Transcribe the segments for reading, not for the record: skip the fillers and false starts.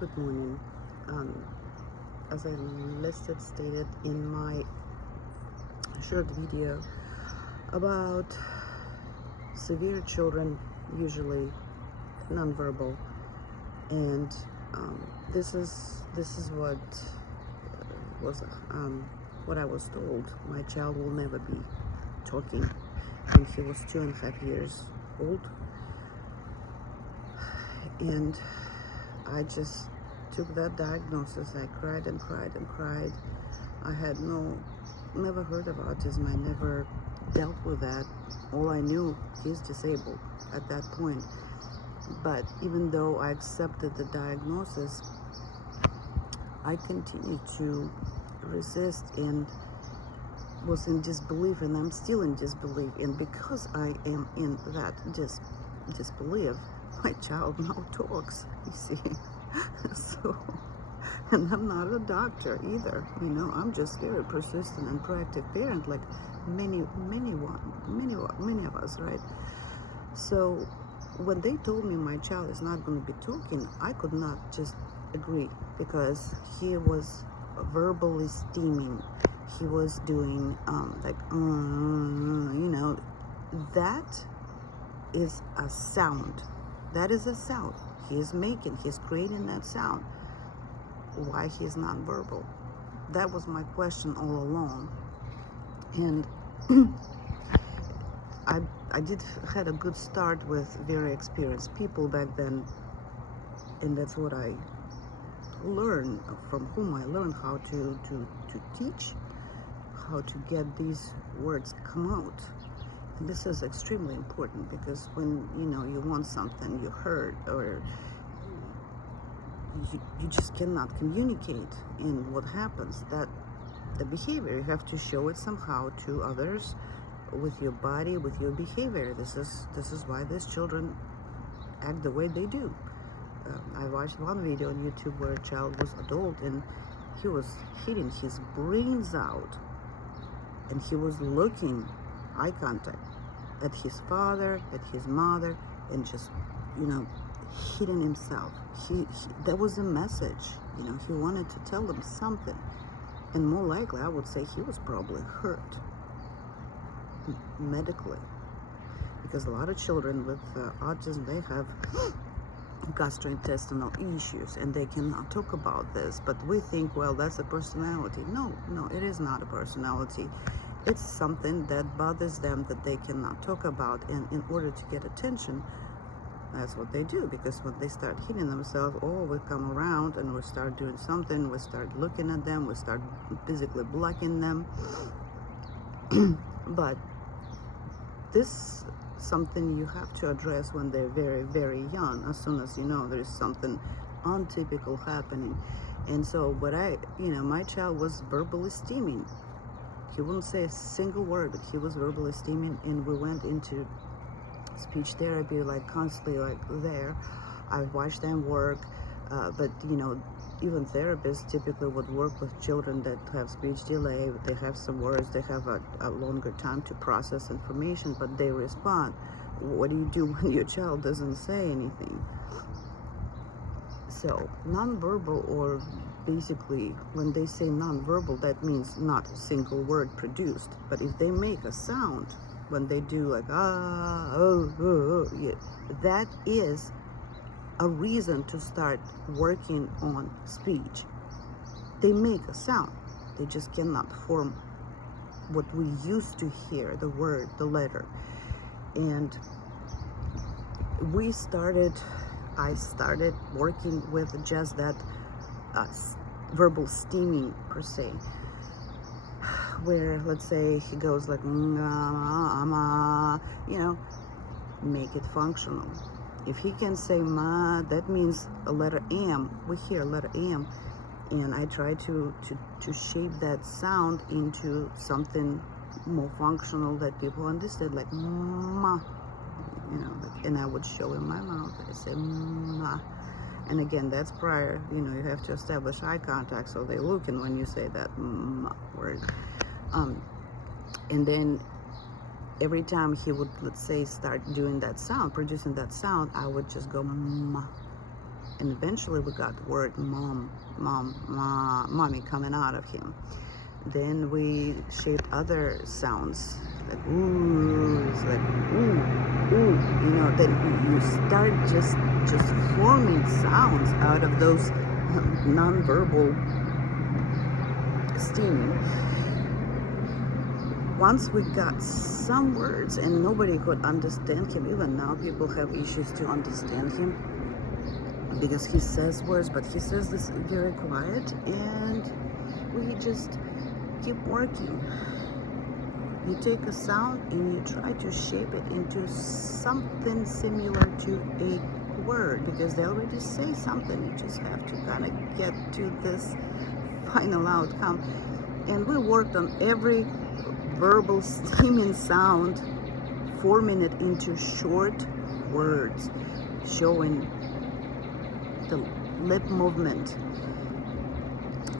Good morning. As I stated in my short video about severe children, usually nonverbal, and this is what I was told. My child will never be talking when he was 2.5 years old, and I just took that diagnosis. I cried and cried and cried. I had never heard of autism. I never dealt with that. All I knew, he's disabled at that point. But even though I accepted the diagnosis, I continued to resist and was in disbelief, and I'm still in disbelief. And because I am in that disbelief, my child now talks, you see. So, and I'm not a doctor either, I'm just very persistent and proactive parent, like many of us, right? So when they told me my child is not going to be talking, I could not just agree, because he was verbally steaming. He was doing that is a sound. That is a sound. He's creating that sound. Why he's nonverbal? That was my question all along. And I had a good start with very experienced people back then, and that's what I learned, from whom I learned how to teach, how to get these words come out. And this is extremely important, because when you want something, you hurt, or you just cannot communicate. And what happens, that the behavior, you have to show it somehow to others, with your body, with your behavior. This is why these children act the way they do. I watched one video on YouTube where a child was adult, and he was hitting his brains out, and he was looking, eye contact, at his father, at his mother, and just hitting himself. That was a message. He wanted to tell them something, and more likely, I would say, he was probably hurt medically, because a lot of children with autism, they have gastrointestinal issues, and they cannot talk about this. But we think, well, that's a personality. No, it is not a personality. It's something that bothers them that they cannot talk about, and in order to get attention, that's what they do. Because when they start hitting themselves, we come around and we start doing something, we start looking at them, we start physically blocking them. But this something you have to address when they're very, very young, as soon as there is something untypical happening. And so my child was verbally steaming. He wouldn't say a single word, but he was verbally steaming, and we went into speech therapy, constantly there. I watched them work, but even therapists typically would work with children that have speech delay. They have some words, they have a longer time to process information, but they respond. What do you do when your child doesn't say anything? So nonverbal, or basically when they say nonverbal, that means not a single word produced. But if they make a sound, when they do that is a reason to start working on speech. They make a sound. They just cannot form what we used to hear, the word, the letter. And I started working with just that verbal steaming, per se, where, let's say, he goes like, make it functional. If he can say ma, that means a letter M. We hear a letter M, and I try to shape that sound into something more functional that people understood, like ma, and I would show in my mouth. I say ma, and again, that's prior. You have to establish eye contact, so they look, and when you say that ma word, and then every time he would, let's say, start doing that sound, producing that sound, I would just go ma, And eventually we got the word mom, mommy coming out of him. Then we shaped other sounds, like ooh, it's like ooh, ooh, then you start just forming sounds out of those nonverbal steaming. Once we got some words and nobody could understand him, even now people have issues to understand him because he says words, but he says this very quiet, and we just keep working. You take a sound and you try to shape it into something similar to a word, because they already say something. You just have to kind of get to this final outcome. And we worked on every verbal steaming sound, forming it into short words, showing the lip movement.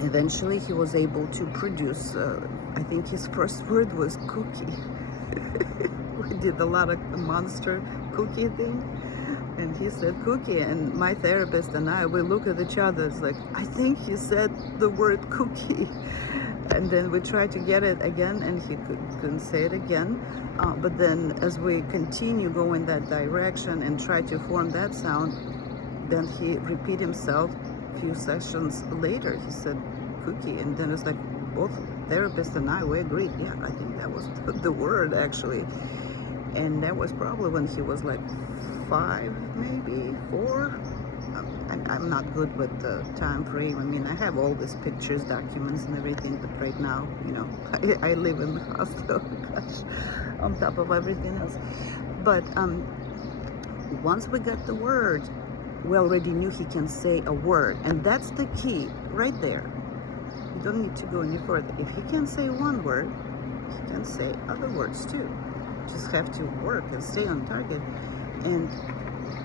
Eventually he was able to produce, I think his first word was cookie. We did a lot of the monster cookie thing, and he said cookie, and my therapist and I, we look at each other, it's like, I think he said the word cookie. And then we tried to get it again, and he couldn't say it again. But then as we continue going that direction and try to form that sound, then he repeat himself a few sessions later. He said cookie, and then it's like both therapist and I, we agreed, yeah, I think that was the word actually. And that was probably when he was like 5, maybe 4. I'm not good with the time frame. I mean, I have all these pictures, documents, and everything, but right now, I live in the hospital, gosh, on top of everything else. But once we got the word, we already knew he can say a word, and that's the key right there. You don't need to go any further. If he can say one word, he can say other words too. Just have to work and stay on target. And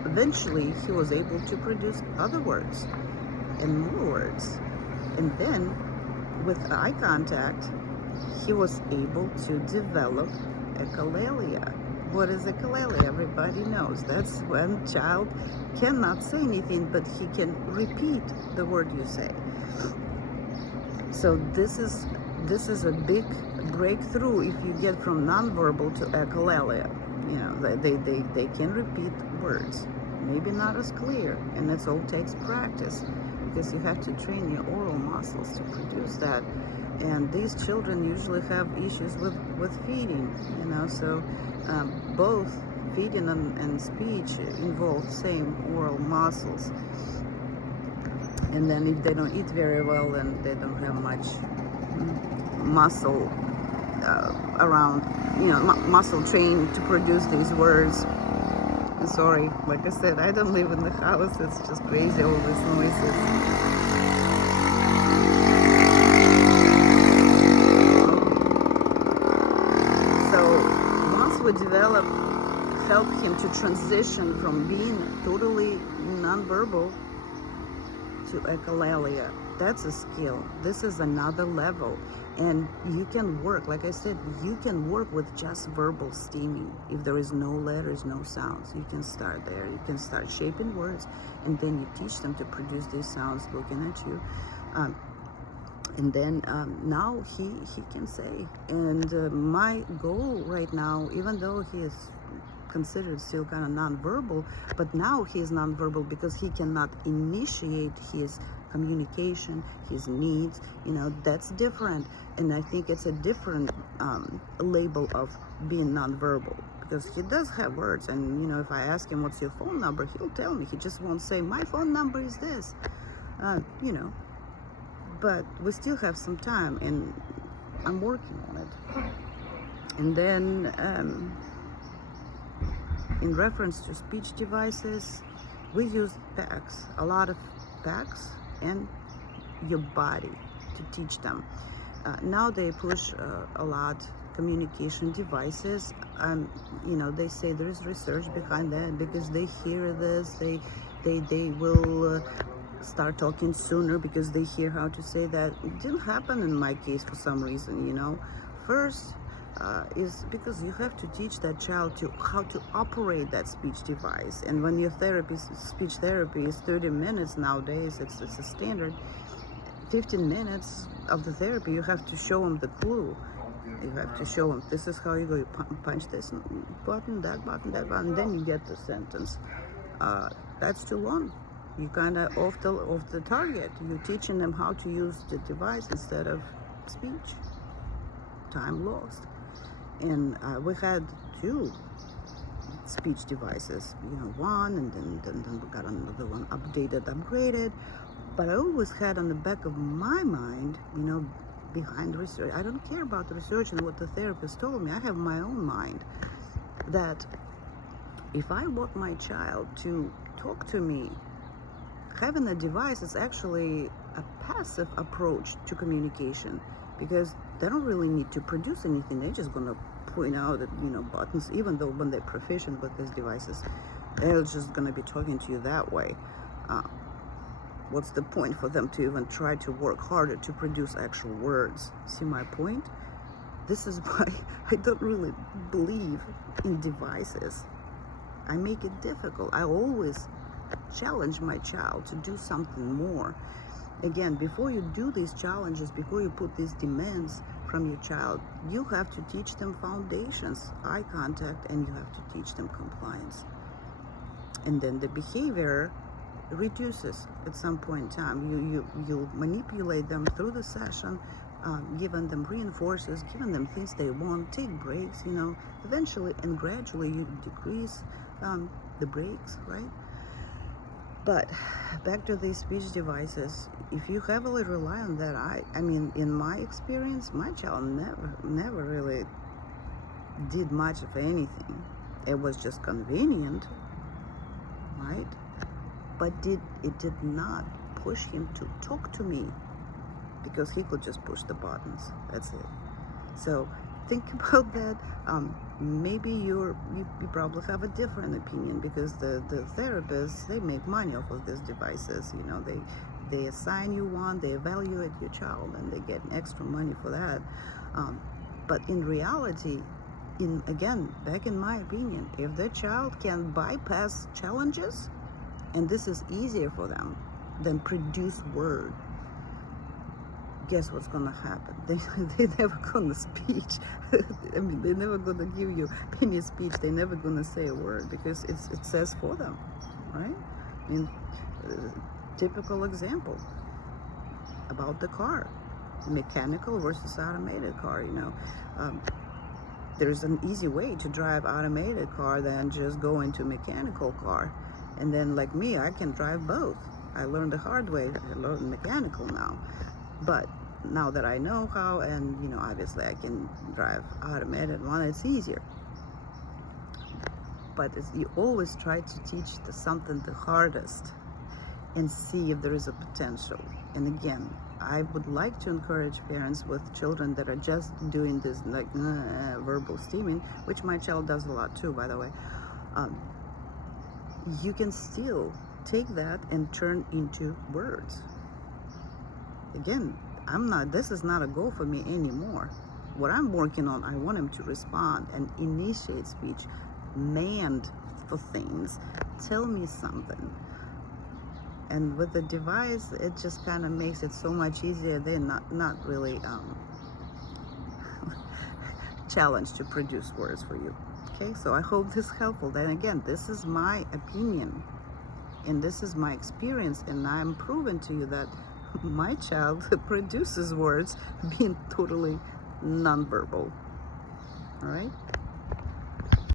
eventually he was able to produce other words and more words. And then with eye contact, he was able to develop echolalia. What is echolalia? Everybody knows. That's when a child cannot say anything, but he can repeat the word you say. So this is a big breakthrough if you get from nonverbal to echolalia. They can repeat words, maybe not as clear, and it all takes practice, because you have to train your oral muscles to produce that. And these children usually have issues with feeding, so both feeding and speech involve same oral muscles. And then if they don't eat very well, then they don't have much muscle around, muscle trained to produce these words. I'm sorry, like I said, I don't live in the house. It's just crazy, all these noises. So once we help him to transition from being totally nonverbal to echolalia, that's a skill. This is another level. And you can work, like I said, you can work with just verbal steaming. If there is no letters, no sounds, you can start there. You can start shaping words, and then you teach them to produce these sounds looking at you. And then now he can say. And my goal right now, even though he is considered still kind of nonverbal, but now he is nonverbal because he cannot initiate his communication, his needs, that's different. And I think it's a different label of being nonverbal, because he does have words. And if I ask him what's your phone number, he'll tell me. He just won't say my phone number is this, but we still have some time, and I'm working on it. And then in reference to speech devices, we use packs, a lot of packs, and your body to teach them. Now they push a lot communication devices. They say there is research behind that, because they hear this, they will start talking sooner because they hear how to say that. It didn't happen in my case for some reason. First, is because you have to teach that child to how to operate that speech device. And when your speech therapy is 30 minutes nowadays, it's a standard. 15 minutes of the therapy, you have to show them the clue. You have to show them, this is how you go, you punch this button, that button, and then you get the sentence. That's too long. You kind of off the target. You're teaching them how to use the device instead of speech. Time lost. And we had 2 speech devices, one, and then we got another one upgraded. But I always had on the back of my mind, behind research. I don't care about the research and what the therapist told me. I have my own mind that if I want my child to talk to me, having a device is actually a passive approach to communication, because they don't really need to produce anything. They're just going to point out, buttons, even though when they're proficient with these devices, they're just going to be talking to you that way. What's the point for them to even try to work harder to produce actual words? See my point? This is why I don't really believe in devices. I make it difficult. I always challenge my child to do something more. Again, before you do these challenges, before you put these demands from your child, you have to teach them foundations, eye contact, and you have to teach them compliance. And then the behavior reduces at some point in time. You'll manipulate them through the session, giving them reinforcers, giving them things they want, take breaks, eventually and gradually you decrease the breaks, right? But back to these speech devices, if you heavily rely on that, I mean, in my experience, my child never really did much of anything. It was just convenient, right? But it did not push him to talk to me, because he could just push the buttons. That's it. So think about that. Maybe you probably have a different opinion, because the therapists, they make money off of these devices. They assign you one, they evaluate your child, and they get extra money for that. But in reality, again, back in my opinion, if their child can bypass challenges, and this is easier for them than produce word, guess what's gonna happen? They're never gonna speech. I mean, they're never gonna give you any speech. They're never gonna say a word, because it says for them, right? I mean, typical example about the car, mechanical versus automated car. There's an easy way to drive automated car than just go into mechanical car. And then, like me, I can drive both. I learned the hard way. I learned mechanical now. But now that I know how, and obviously I can drive automated one, it's easier. But you always try to teach something the hardest and see if there is a potential. And again, I would like to encourage parents with children that are just doing this verbal steaming, which my child does a lot too, by the way. You can still take that and turn into words. Again, this is not a goal for me anymore. What I'm working on, I want him to respond and initiate speech, demand for things, tell me something. And with the device, it just kind of makes it so much easier. They're not really challenged to produce words for you. Okay, so I hope this is helpful. Then again, this is my opinion, and this is my experience, and I'm proving to you that my child produces words being totally nonverbal. All right?